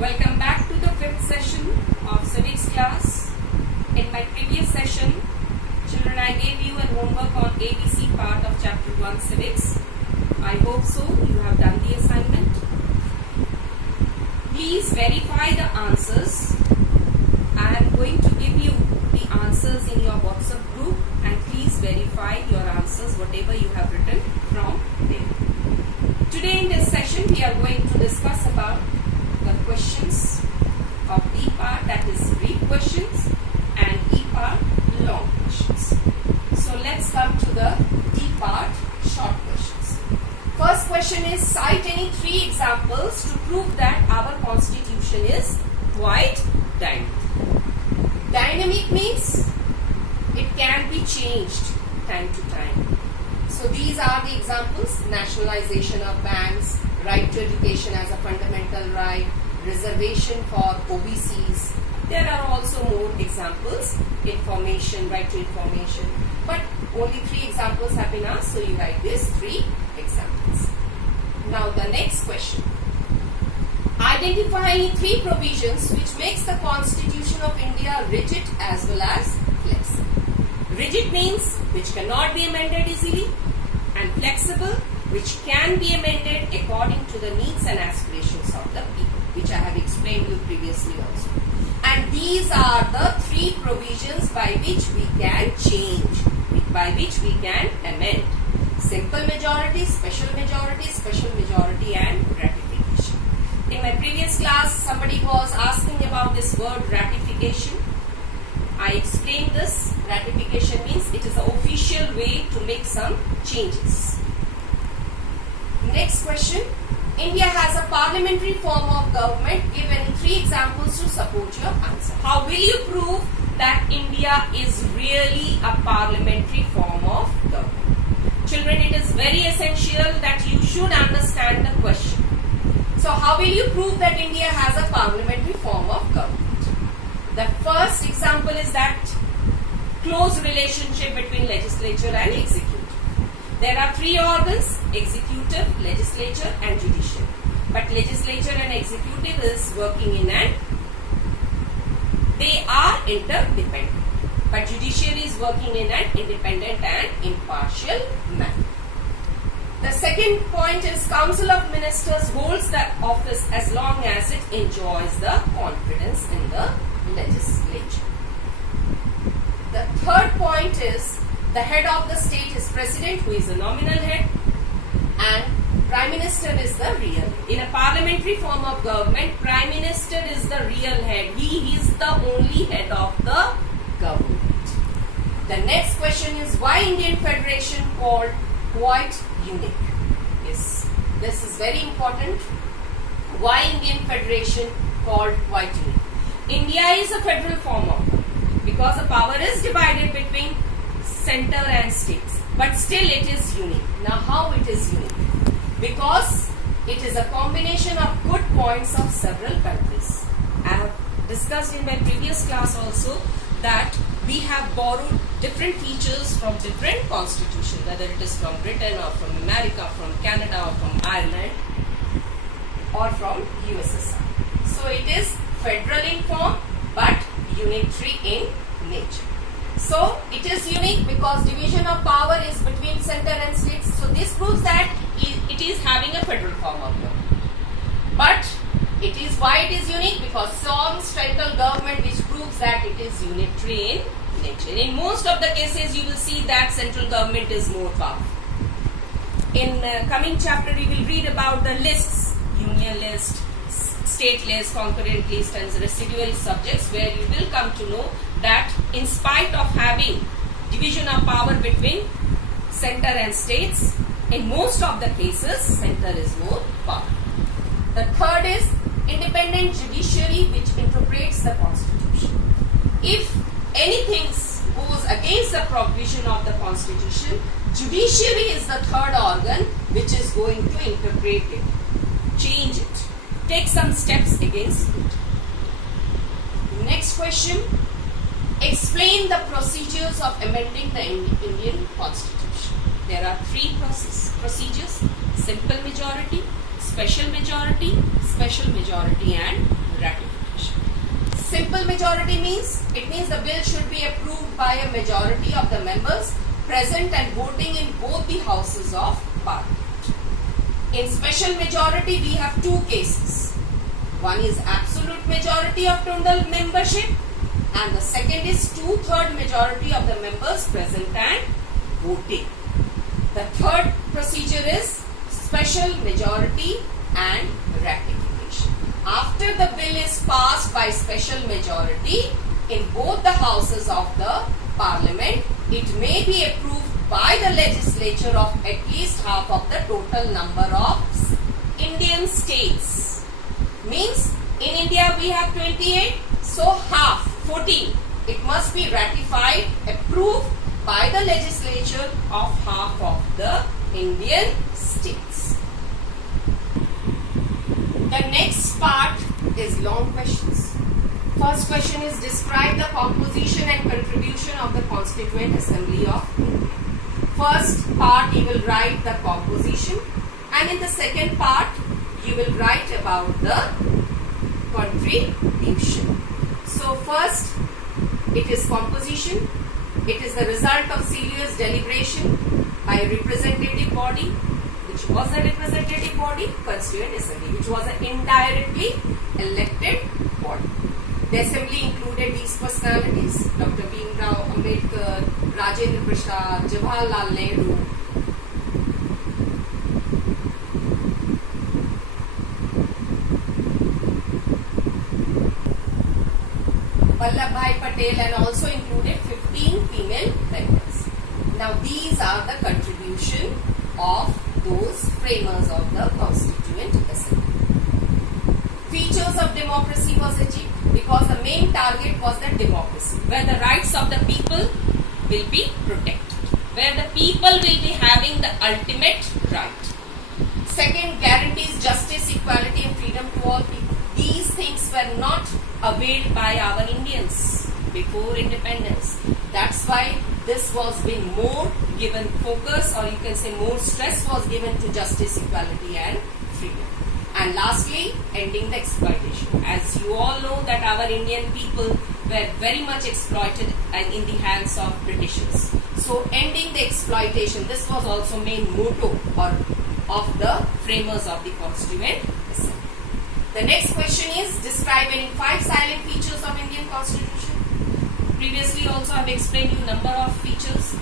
Welcome back to the fifth session of civics class. In my previous session, children, I gave you an homework on ABC part of chapter 1 civics. I hope so. You have done the assignment. Please verify the answers. I am going to give you the answers in your WhatsApp group, and please verify your answers, whatever you have written from there. Today in this session, we are going to discuss about the questions of B part, that is brief questions, and E part, long questions. So let's come to the D part, short questions. First question is, cite any 3 examples to prove that our constitution is quite dynamic. Dynamic means it can be changed time to time. So these are the examples: nationalization of banks, right to education as a fundamental right, reservation for OBCs. There are also more examples: information, right to information. But only 3 examples have been asked, so you write these 3 examples. Now the next question. Identify any 3 provisions which makes the Constitution of India rigid as well as flexible. Rigid means which cannot be amended easily, and flexible, which can be amended according to the needs and aspirations of the people, which I have explained to you previously also. And these are the 3 provisions by which we can change, by which we can amend: simple majority, special majority, and ratification. In my previous class, somebody was asking about this word ratification. I explained this. Ratification means it is the official way to make some changes. Next question. India has a parliamentary form of government. Give any 3 examples to support your answer. How will you prove that India is really a parliamentary form of government? Children, it is very essential that you should understand the question. So how will you prove that India has a parliamentary form of government? The first example is that close relationship between legislature and executive. There are 3 organs: executive, legislature, and judiciary. But legislature and executive is working in they are interdependent. But judiciary is working in an independent and impartial manner. The second point is Council of Ministers holds the office as long as it enjoys the confidence in the legislature. The third point is the head of the state is president, who is a nominal head, and prime minister is the real head. In a parliamentary form of government, prime minister is the real head. He is the only head of the government. The next question is, why Indian Federation called quite unique? Yes, this is very important. Why Indian Federation called quite unique? India is a federal form of government because the power is divided between center and states, but still it is unique. Now how it is unique? Because it is a combination of good points of several countries. I have discussed in my previous class also that we have borrowed different features from different constitutions, whether it is from Britain or from America, from Canada or from Ireland or from USSR. So it is federal in form but unitary in nature. So it is unique because division of power is between center and states. So this proves that it is having a federal form of government. But it is why it is unique, because some central government, which proves that it is unitary in nature. In most of the cases, you will see that central government is more powerful. In coming chapter, we will read about the lists: union list, state list, concurrent list, and residual subjects, where you will come to know that in spite of having division of power between center and states, in most of the cases, center is more powerful. The third is independent judiciary, which interprets the constitution. If anything goes against the provision of the constitution, judiciary is the third organ which is going to interpret it, change it, take some steps against it. Next question. Explain the procedures of amending the Indian Constitution. There are 3 procedures: simple majority, special majority and ratification. Simple majority means, it means the bill should be approved by a majority of the members present and voting in both the houses of parliament. In special majority, we have two cases. One is absolute majority of total membership, and the second is 2/3 majority of the members present and voting. The third procedure is special majority and ratification. After the bill is passed by special majority in both the houses of the parliament, it may be approved by the legislature of at least half of the total number of Indian states. Means in India we have 28, so half, 14. It must be ratified, approved by the legislature of half of the Indian states. The next part is long questions. First question is, describe the composition and contribution of the Constituent Assembly of India. First part you will write the composition, and in the second part you will write about the contribution. So first, it is composition. It is the result of serious deliberation by a representative body. Which was the representative body? Constituent Assembly, which was an indirectly elected body. The assembly included these personalities: Dr. Bhimrao Ambedkar, Rajendra Prasad, Jawaharlal Nehru, Vallabhbhai Patel, and also included 15 female members. Now these are the contribution of those framers of the Constituent Assembly. Features of democracy was achieved because the main target was the democracy, where the rights of the people will be protected, where the people will be having the ultimate right. Second, guarantees justice, equality and freedom to all people. These things were not availed by our Indians before independence. That's why this was being more given focus, or you can say more stress was given to justice, equality and freedom. And lastly, ending the exploitation. As you all know that our Indian people were very much exploited in the hands of Britishers. So ending the exploitation, this was also main motto of the framers of the Constituent Assembly. The next question is, describe any 5 silent features of Indian Constitution. Previously also I have explained you number of features: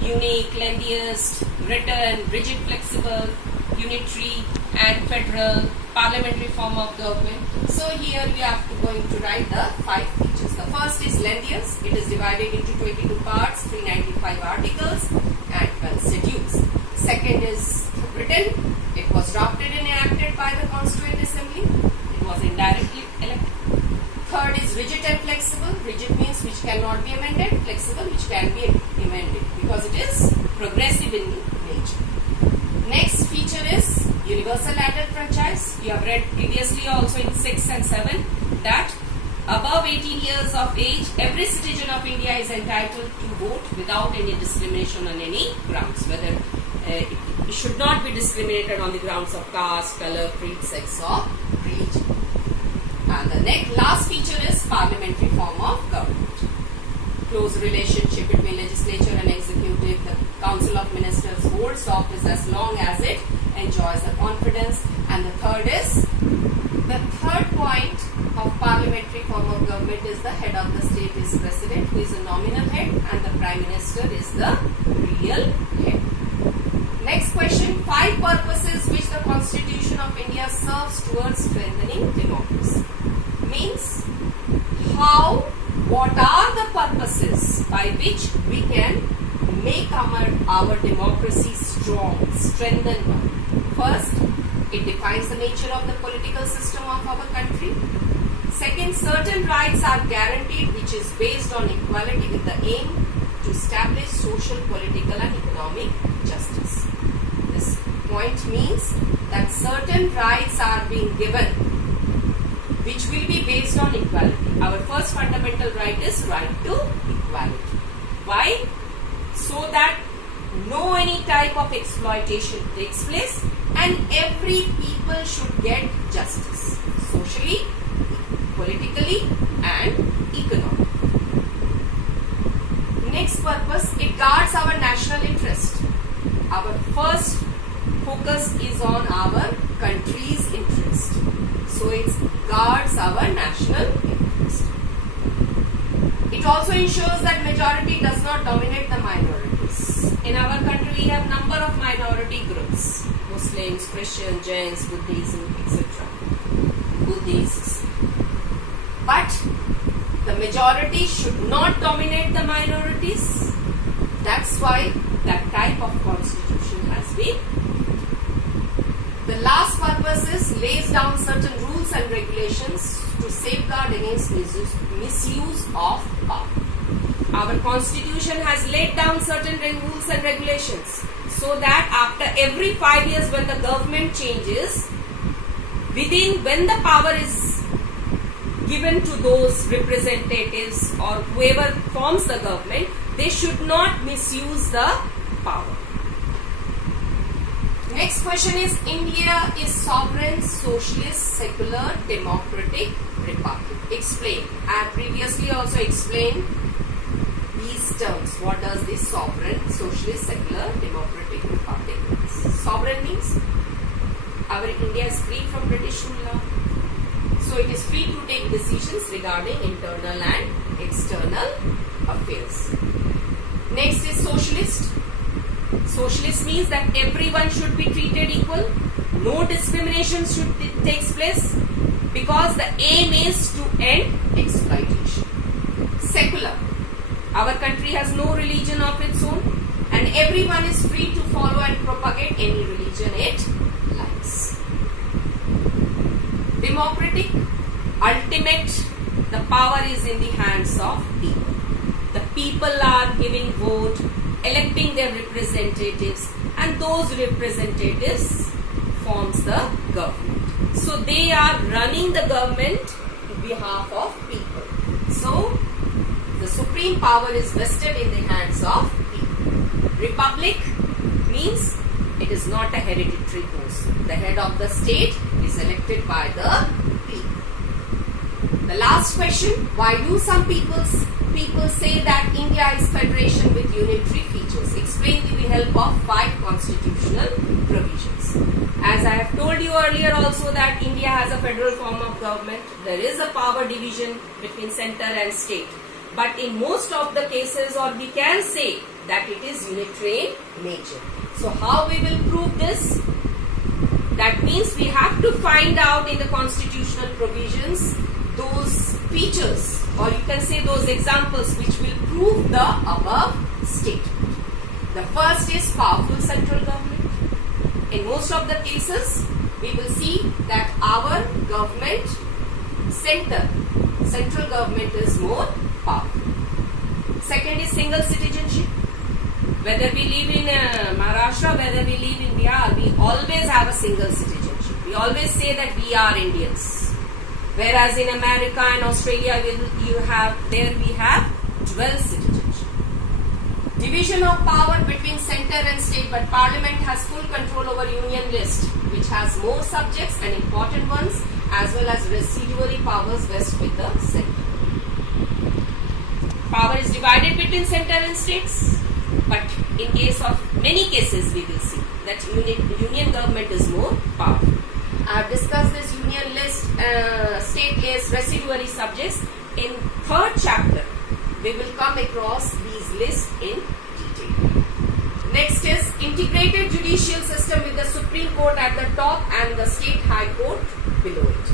unique, lengthiest, written, rigid, flexible, unitary and federal, parliamentary form of government. So here we are going to write the 5 features. The first is lengthiest. It is divided into 22 parts, 395 articles and 12 schedules. Second is written. It was drafted and enacted by the Constituent Assembly. It was indirectly elected. Third is rigid and flexible. Rigid means which cannot be amended. Flexible, which can be amended because it is progressive in nature. Next feature is universal adult franchise. You have read previously also in 6 and 7 that above 18 years of age, every citizen of India is entitled to vote without any discrimination on any grounds. Whether it should not be discriminated on the grounds of caste, color, creed, sex or religion. And the last feature is parliamentary form of government. Close relationship between legislature and executive. The Council of Ministers holds office as long as it enjoys the confidence. And the third point of parliamentary form of government is the head of the state is president, who is a nominal head, and the prime minister is the real head. Next question, 5 purposes which the Constitution of India serves towards strengthening democracy. Means what are the purposes by which we can make our democracy strong, strengthened one? First, it defines the nature of the political system of our country. Second, certain rights are guaranteed which is based on equality with the aim to establish social, political and economic justice. This point means that certain rights are being given which will be based on equality. Our first fundamental right is right to equality. Why? So that no any type of exploitation takes place and every people should get justice, socially, politically and economically. Next purpose, it guards our national interest. Our first focus is on our country's interest. So it guards our national interest. It also ensures that majority does not dominate the minorities. In our country, we have number of minority groups: Muslims, Christians, Jains, Buddhism, etc. Buddhists. But the majority should not dominate the minorities. That's why that type of constitution has been. The last purpose is lays down certain rules and regulations to safeguard against misuse of power. Our constitution has laid down certain rules and regulations so that after every 5 years when the government changes, when the power is given to those representatives or whoever forms the government, they should not misuse the power. Next question is, India is sovereign, socialist, secular, democratic, republic. Explain. I have previously also explained these terms. What does this sovereign, socialist, secular, democratic, republic means? Sovereign means our India is free from British rule. So it is free to take decisions regarding internal and external affairs. Next is socialist. Socialist means that everyone should be treated equal. No discrimination should take place because the aim is to end exploitation. Secular. Our country has no religion of its own and everyone is free to follow and propagate any religion it likes. Democratic. Ultimate, the power is in the hands of people. The people are giving vote, electing their representatives, and those representatives forms the government. So they are running the government on behalf of people. So the supreme power is vested in the hands of people. Republic means it is not a hereditary post. The head of the state is elected by the people. The last question, why do some people say that India is federation with unitary features? Explain with the help of 5 constitutional provisions. As I have told you earlier also that India has a federal form of government. There is a power division between center and state. But in most of the cases, or we can say that it is unitary in nature. So how we will prove this? That means we have to find out in the constitutional provisions those features, or you can say those examples which will prove the above statement. The first is powerful central government. In most of the cases, we will see that our government, central government is more powerful. Second is single citizenship. Whether we live in Maharashtra, whether we live in Bihar, we always have a single citizenship. We always say that we are Indians. Whereas in America and Australia, we have dual citizenship. Division of power between center and state, but Parliament has full control over union list, which has more subjects and important ones, as well as residuary powers vest with the center. Power is divided between center and states, but in case of many cases, we will see that union government is more powerful. I have discussed this union list, state list, residuary subjects. In 3rd chapter, we will come across these lists in detail. Next is integrated judicial system with the Supreme Court at the top and the State High Court below it.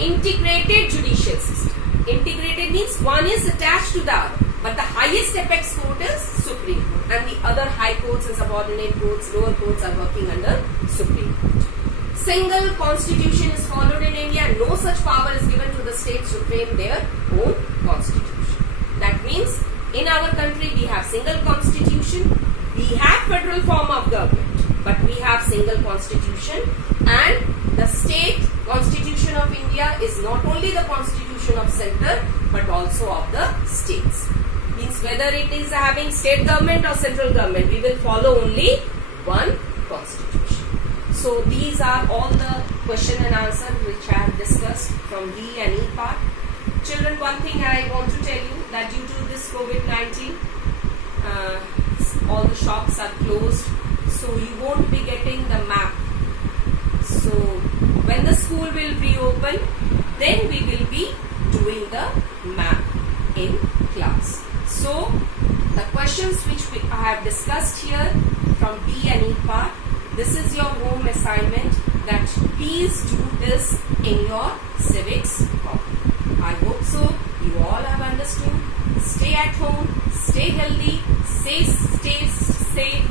Integrated judicial system. Integrated means one is attached to the other. But the highest apex court is Supreme Court, and the other high courts and subordinate courts, lower courts are working under Supreme Court. Single constitution is followed in India, and no such power is given to the states to frame their own constitution. That means in our country we have single constitution, we have federal form of government, but we have single constitution, and the state constitution of India is not only the constitution of center but also of the states. Means whether it is having state government or central government, we will follow only one Constitution. So these are all the question and answer which I have discussed from D and E part. Children, one thing I want to tell you that due to this COVID-19, all the shops are closed, so you won't be getting the map. So when the school will reopen, then we will be doing the map in class. So the questions which I have discussed here from D and E part, this is your home assignment, that please do this in your civics copy. I hope so. You all have understood. Stay at home, stay healthy, stay safe.